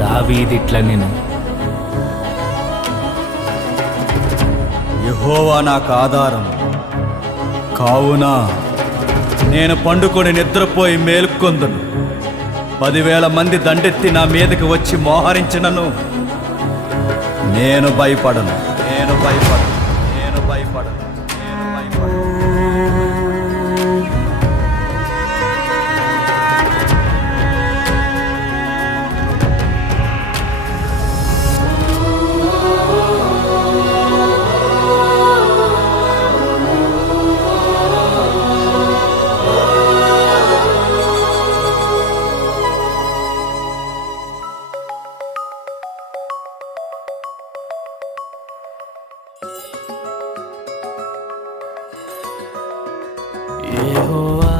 దావీదిట్ల నేను యెహోవా నాకు ఆధారం కావున నేను పండుకొని నిద్రపోయి మేల్కొందును. 10,000 మంది దండెత్తి నా మీదకి వచ్చి మోహరించినను నేను భయపడను. యెహోవా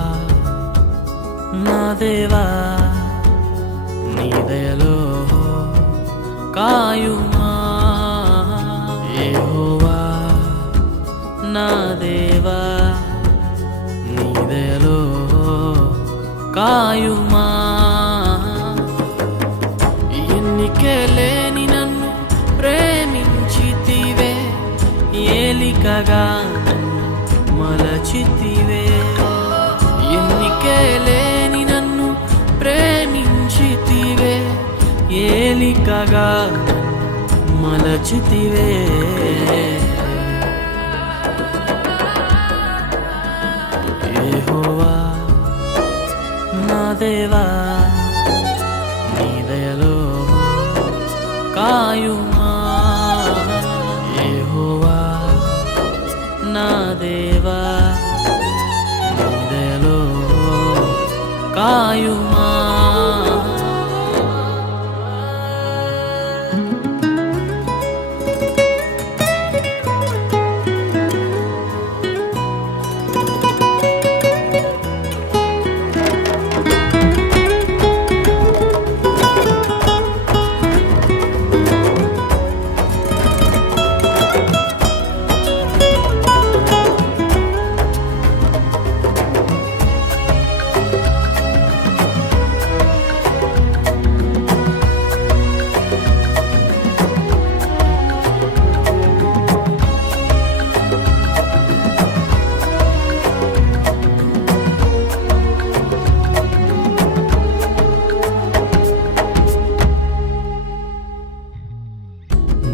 నా దేవా, నీ దయలో కాయుమా. యెహోవా నా దేవా, నీ దయలో కాయుమా. ఎన్నికే లేని నన్ను ప్రేమించితివే, ఏలికగా మలచితివే. ఎన్నికే లేని నన్ను ప్రేమించితివే, ఏలికగా మలచితివే. యెహోవా నా దేవా, నీ దయలో కాయుమా. యెహోవా నా దేవా, నీ దయలో కాయుమా.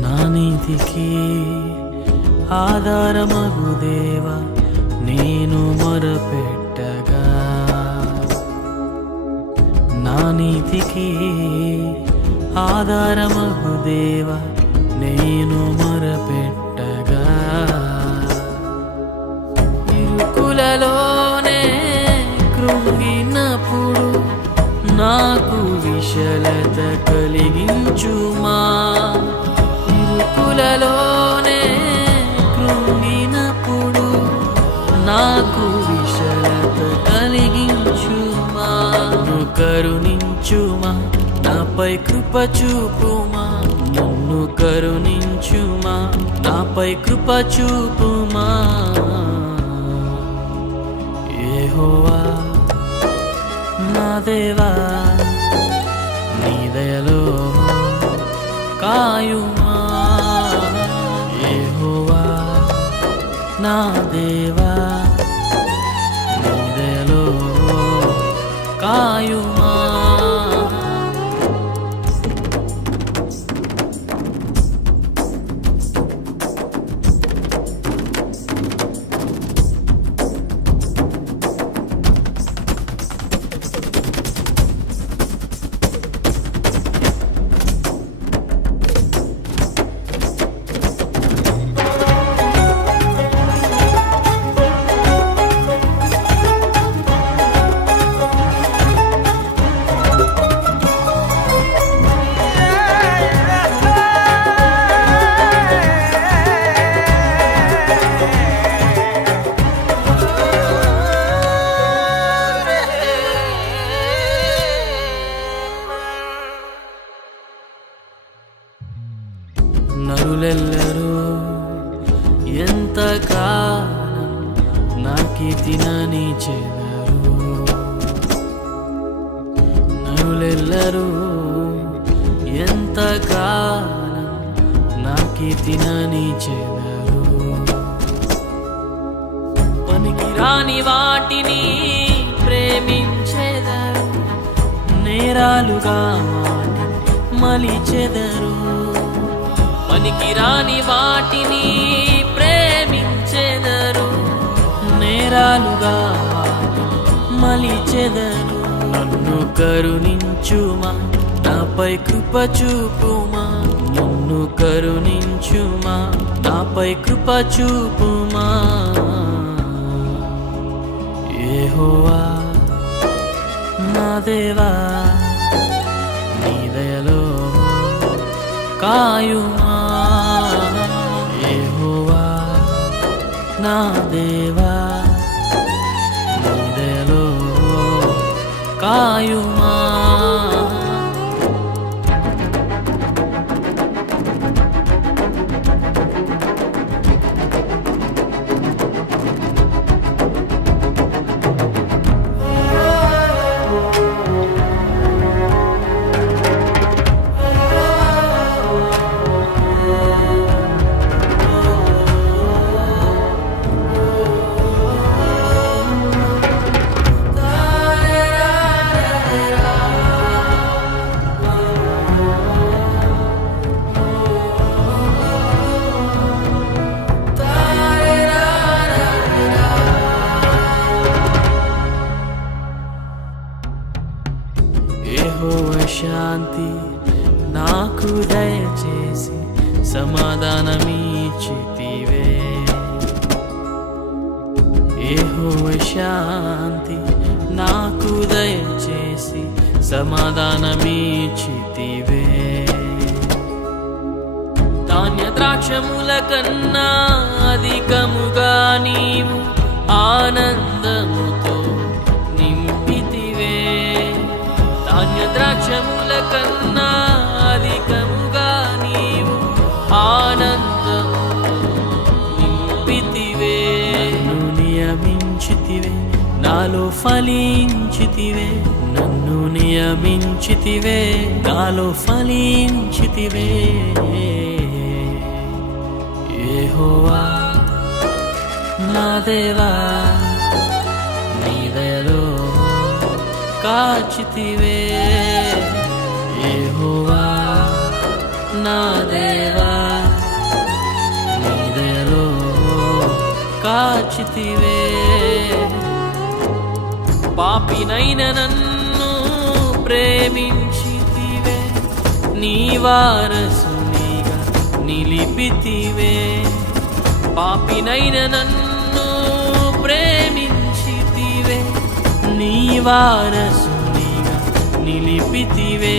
నా నీతికి ఆధారమగు దేవా, నేను మొరపెట్టగా. నా నీతికి ఆధారమగు దేవా, నేను మొరపెట్టగా. ఇరుకులలోనే కృంగినప్పుడు నాకు విశలత కలిగించుమా. ఇరుకులలోనే కృంగినప్పుడు నాకు విశలత కలిగించుమా. నన్ను కరుణించుమా, నాపై కృప చూపుమా. నన్ను కరుణించుమా, నాపై కృప చూపుమా. యెహోవా నా దేవా, నీ దయలో కాయుమా. యెహోవా నా దేవా, నీ దయలో కాయుమా. నరులెల్లరూ ఎంతకాలం నాకి తినని చెదరు. నరులెల్లరూ ఎంతకాలం నా కీర్తినని చెదరు పనికిరాని వాటిని ప్రేమించెదరు నేరాలుగా వాటిని మలిచెదరు పనికిరాని వాటిని ప్రేమించెదరు నేరాలుగా వాటిని మలిచెదరు నన్ను కరుణించుమా నాపై కృప చూపుమా నన్ను కరుణించుమా నాపై కృప చూపుమా యెహోవా నా దేవా నీ దయలో కాయుమా యెహోవా నా దేవా నీ దయలో కాయుమా యెహోవా శాంతి నాకు దయచేసి సమాధానమిచ్చితివే యెహోవా శాంతి నాకు దయచేసి సమాధానమిచ్చితివే ధాన్య ద్రాక్షముల కన్నా అధికముగా నీవు ఆనందముతో నింపితివే ధాన్య ద్రాక్షముల కన్నా అధికముగా నీవు ఆనందముతో నింపితివే నన్ను నియమించితివే నాలో ఫలించితివే నన్ను నియమించితివే నాలో ఫలించితివే యెహోవా నా దేవా నీ దయలో కాచితివే యెహోవా నా దేవా నీ దయలో కాచితివే పాపినైన నన్ను ప్రేమించితివే నీ వారసునిగా నిలిపితివే పాపినైన నన్ను ప్రేమించితివే నీ వారసునిగా నిలిపితివే